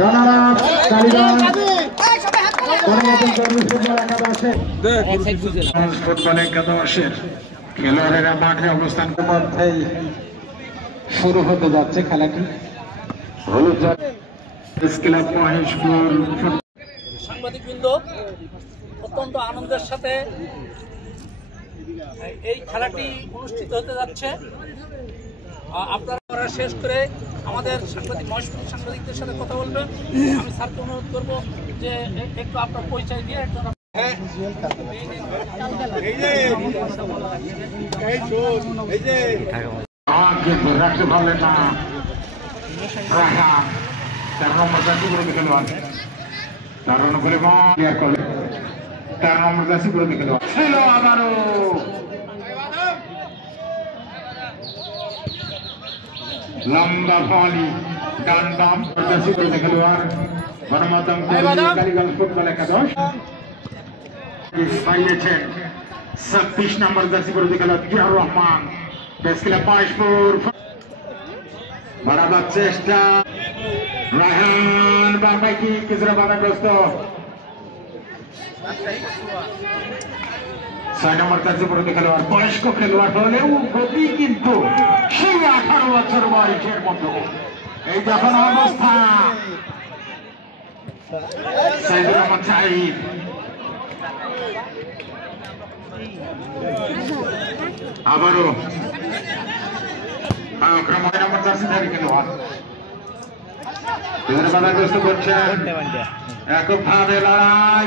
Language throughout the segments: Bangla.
রানার কালীগঞ্জ গণমাধ্যম কর্মী ফুটবল একাদশের ফুটবল একাদশের খেলোয়াড়েরা মাঠে অবস্থান মধ্যেই শুরু হতে যাচ্ছে খেলাটি। হলুদ ক্লাব মহেশপুর সাংবাদিকবৃন্দ, অত্যন্ত আনন্দের সাথে এই খেলাটি অনুষ্ঠিত হতে যাচ্ছে। আপনারা শেষ করে আমাদের মহেশপুর সাংবাদিকদের সাথে কথা বলবেন। আমি স্যারকে অনুরোধ করবো যে একটু আপনার পরিচয় দিয়ে রাখতে পারলেন না। তার নম্বর জাসি করে খেলোয়াড়, তার অনুকূলে করলেন, তার নম্বর জাসি করে খেলোয়াড় ছিল আবারও লম্বা ভলি ডান বাম জাসি করে খেলোয়াড় গণমাধ্যম কালীগঞ্জ ফুটবল একাদশ পাইয়েছেন 26 নম্বর জাসি করে খেলোয়াড় জিয়াউর রহমান প্রেস ক্লাব মহেশপুর। বাড়াবার চেষ্টা রায়হান বাবাই কি কিছুটা বাধাগ্রস্ত। 6 নম্বর জার্সি পরে খেলোয়াড়, বয়স্ক খেলোয়াড় হলেও গতি কিন্তু সেই 18 বছর বয়সের মতো। এই যখন অবস্থা সাইদুর রহমান সাহিদ আবারও নম্বর জার্সিধারী খেলোয়াড় বাধাগ্রস্ত করছেন। একভাবে লড়াই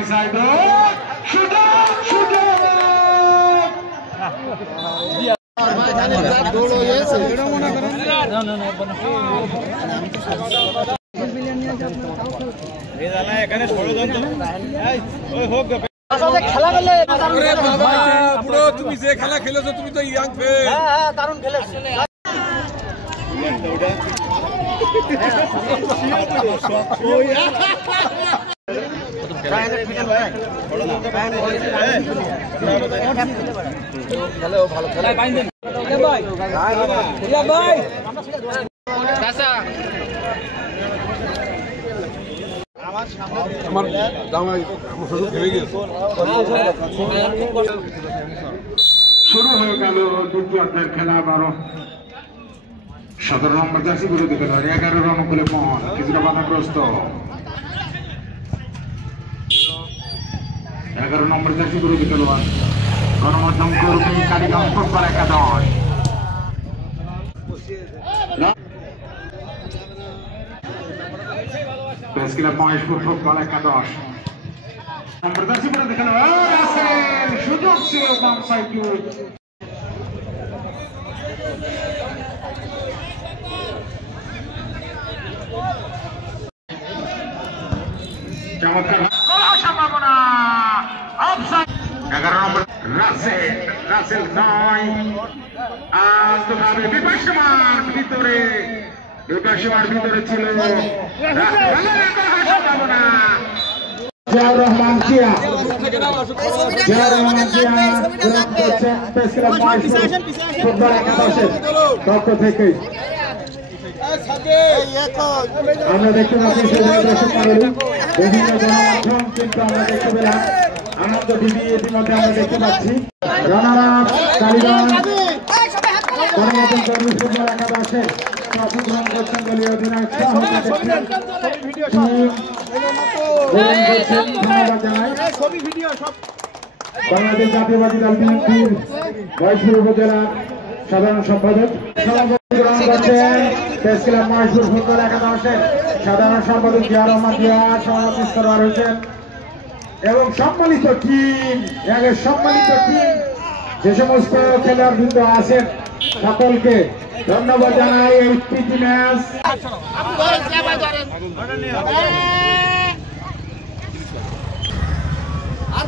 এখানে ষড়যন্ত্র তুমি যে খেলা খেলেছো, তুমি তো ইয়াং দারুণ খেলেছো। শুরু হয়ে গেল দ্বিতীয় অধ্যায়ের খেলা। আবারও 17 নম্বর জার্সি বিরোধী খেলোয়াড় 11 অনুকূলে মোহন কিছুটা বাধাগ্রস্ত। 11 নম্বর জার্সি বিরোধী খেলোয়াড় গণমাধ্যম কর্মী কালীগঞ্জ ফুটবল একাদশ প্রেস ক্লাব মহেশপুর ফুটবল একাদশ নম্বর জার্সি বিরোধী খেলোয়াড় সুযোগ ছিল বাম সাইডে চমৎকার সম্ভাবনা। 11 নম্বর রাসেল নয় আন্তভাবে বিপাশমার ভিতরে ছিল সম্ভাবনা। জিয়াউর রহমান জিয়া ফুটবল একাদশের পক্ষ থেকে আমরা দেখতে পাচ্ছি বিভিন্ন গণমাধ্যম, কিন্তু আমরা দেখতে পেলাম আনন্দ টিভি ইতিমধ্যে আমরা দেখতে পাচ্ছি। রানার কালীগঞ্জ গণমাধ্যম কর্মী ফুটবল একাদশের অংশগ্রহণ করছেন দলীয় অধিনায়ক বাংলাদেশ জাতীয়বাদী দল বিএনপির মহেশপুর উপজেলার সাধারণ সম্পাদক গ্রহণ করছেন প্রেস ক্লাব মহেশপুর ফুটবল একাদশের সাধারণ সম্পাদক জিয়াউর রহমান জিয়া সমাবেশ করা হয়েছেন এবং সম্মানিত টিম যে সমস্ত খেলোয়াড়বৃন্দ আছেন সকলকে ধন্যবাদ জানাই। এই প্রীতি ম্যাচ আর